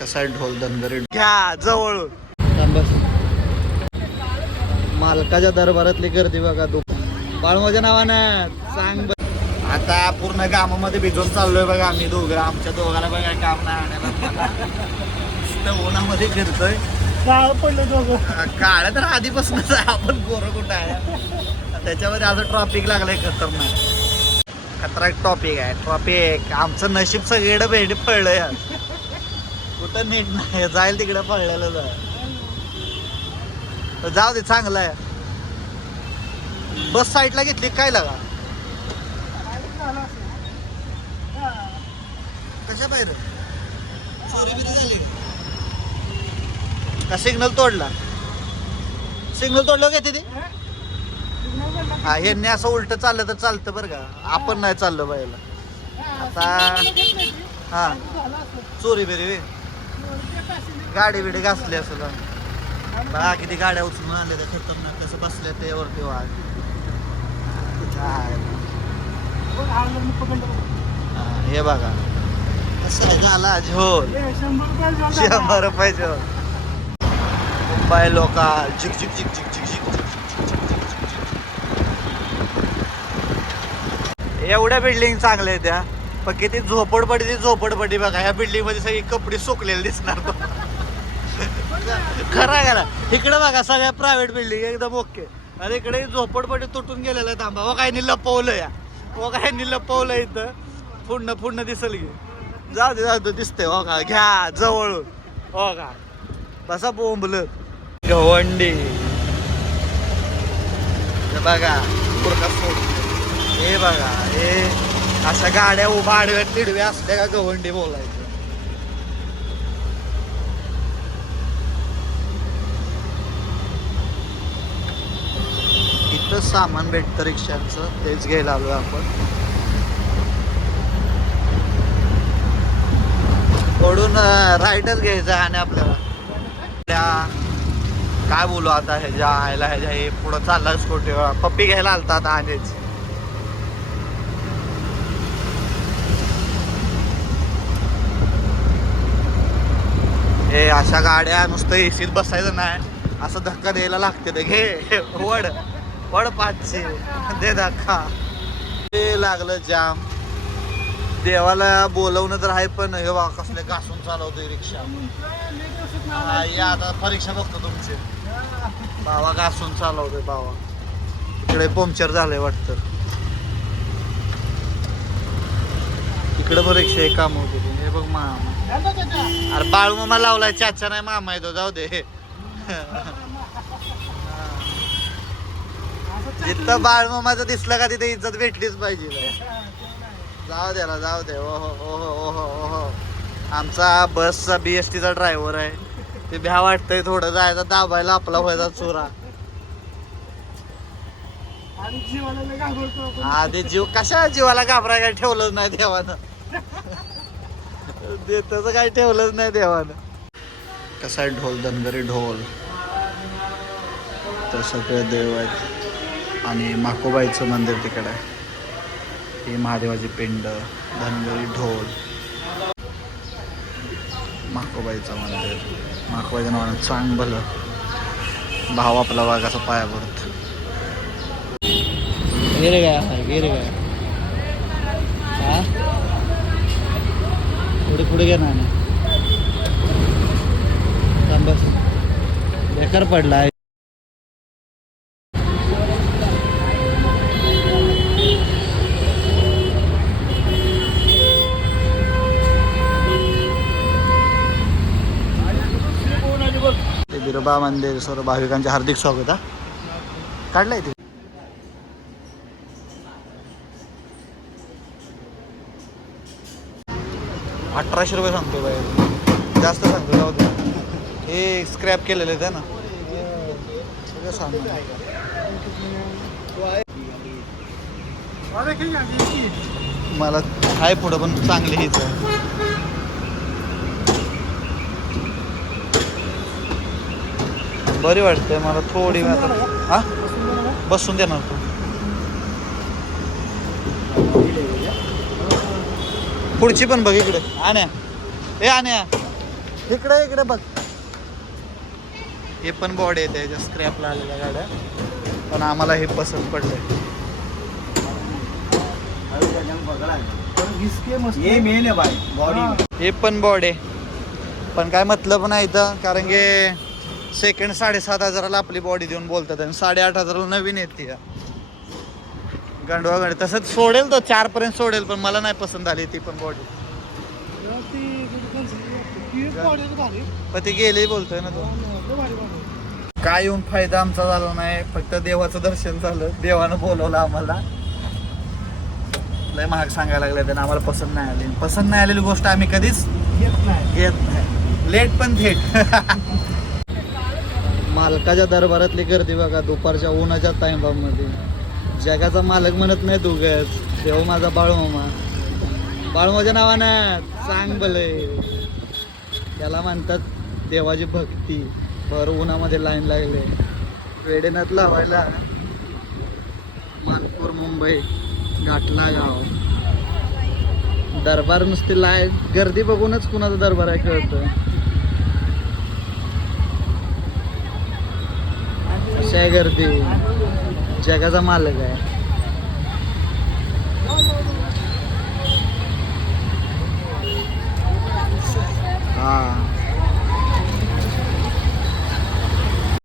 कसा आहे ढोल धनगरी घ्या जवळून. बस मालकाच्या दरबारातली गर्दी बघा. बाळमाच्या नावानं सांग. आता पूर्ण गावामध्ये भिजून चाललोय बघा आम्ही दोघं. आमच्या दोघांना बघा काम नाही आणायला. उन्हामध्ये फिरतोय. काळ पडलं दोघं. काळ तर आधीपासूनच आहे. आपण गोरं कुठं आहे त्याच्यामध्ये असं ट्रॉफिक लागलंय खतरनाक टॉपिक आहे. ट्रॉफिक आमचं नशीब सगळीकडे भेंडी पडलंय. कुठं नीट नाही जाईल तिकडे पडलेलं जाऊ दे चांगलं आहे. बस साईडला घेतली काय लागा कशा बाहेर चोरी बिरी झाली का? सिग्नल तोडला. सिग्नल तोडलं का तिथे? हा यांनी असं उलट चाललं तर चालतं बरं का. आपण नाही चाललो बाईला आता. हा चोरी बिरी गाडी बिडी घासली असं बघा. किती गाड्या उचलून आणल्या त्या खतरनाक कसं बसल्या त्यावरती वाघ. हे बघा कसं झाला झोल. 100 रुपये झोल. मुंबई लोकल झिक झिक झिक झिक झिक झिक. एवढ्या बिल्डिंग चांगल्या आहेत त्या. पण किती झोपडपट्टी बघा. ह्या बिल्डिंग मध्ये सगळी कपडे सुकलेले दिसणार. तो खरा खरा इकडे बघा सगळ्या प्रायव्हेट बिल्डिंग एकदम ओके. अरे इकडे झोपडपट्टी तुटून गेलेलं आहे. थांबा व काय लपवलं या व काय लपवलं इथं. पुढणं दिसल की. जाऊ दे दिसतंय हो का. घ्या जवळून हो का. बसा बोंबल गवंडी बघा. हे बघा हे अशा गाड्या उभा आडव्या तिडव्या असल्या का गवंडी बोलायचं. इथं सामान भेटतं रिक्षांचं तेच घ्यायला आलोय आपण. पडून राईडच घ्यायचं आणि आपल्याला काय बोलू आता ह्याच्या हे पुढं चाललाच कुठे. पप्पी घ्यायला आलता आता आणेच. हे अशा गाड्या नुसतं एसीत बसायचं नाही. असं धक्का द्यायला लागते. ते घे वड 500 दे धक्का. ते लागलं जाम. देवाला बोलवणं तर आहे पण हे बा कसले घासून चालवतोय रिक्षा. या आता परीक्षा बघतो तुमची. बाबा घासून चालवतोय बाबा. इकडे पंक्चर झालंय वाटतं. इकडे परीक्षा एक काम होते. हे बघ मामा. अरे बाळूमामा लावलाय. चाचा नाही मामा येतो. जाऊ दे. जिथं बाळूमामाचं दिसलं का तिथे इज्जत भेटलीच पाहिजे. जाऊ दे. ओहो आमचा बसचा BSTचा ड्रायव्हर आहे. ते भ्या वाटतंय थोडं जायचं दाबायला आपला व्हायचा चोरा. आधी जीव कशा जीवाला घाबराय काय ठेवलंच नाही देवानं. त्याचं काय ठेवलंच नाही देवानं. कसा आहे ढोल धनगरी ढोल. तर सगळे देव आहेत आणि माकोबाईचं मंदिर तिकडे आहे. ही महादेवाची पिंड धनगरी ढोल माकोबाईचं मंदिर. माकोबाईच्या नावानं चांग भलं भाव आपला वाघाचा पाया भरत. गिर गया हा पुढे घे ना. बस बेकार पडला आहे. बिरोबा मंदिर सर्व भाविकांचे हार्दिक स्वागत. हा काढलाय ते 1800 रुपये सांगतो बाई. जास्त सांगतो. जाऊ दे. हे स्क्रॅप केलेले आहे ना सगळं सांग. मला आहे पुढं पण चांगली हीच आहे. बरी वाटते मला थोडी. हा बसून देणार तू. पुढची पण बघ इकडे. आण्या इकडे इकडे बघ. हे पण बॉडी आहे त्याच्या स्क्रॅपला आलेल्या गाड्या, पण आम्हाला हे पसंत पडलंय. ये मेन आहे बाय बॉडी. हे पण बॉडी आहे, पण काय मतलब नाही इथं, कारण की सेकंड 7,500 आपली बॉडी देऊन बोलतात आणि 8,500 नवीन येते गांडवा गाडी. तसंच सोडेल तो 4 पर्यंत सोडेल, पण मला नाही पसंत आली ती पण बॉडी. पण ती गेली बोलतोय ना तो. काय येऊन फायदा आमचा झाला नाही, फक्त देवाचं दर्शन झालं. देवानं बोलवलं आम्हाला. लय महाग सांगायला लागले त्यानं, आम्हाला पसंत नाही आली. पसंत नाही आलेली गोष्ट आम्ही कधीच घेत नाही. लेट पण थेट. मालकाच्या दरबारातली गर्दी बघा दुपारच्या उन्हाच्या टाइमामध्ये. जगाचा मालक म्हणत नाही तू गस, देव माझा बाळूमामा. बाळूमाच्या नावानं सांग भले. त्याला म्हणतात देवाची भक्ती. भर उन्हामध्ये लाईन लागले वेडेनाथ लावायला. मानपूर मुंबई घाटला गाव. दरबार नुसती लाईन गर्दी बघूनच कुणाचा दरबार आहे कळतं. अशी आहे गर्दी. जगाचा मालक आहे.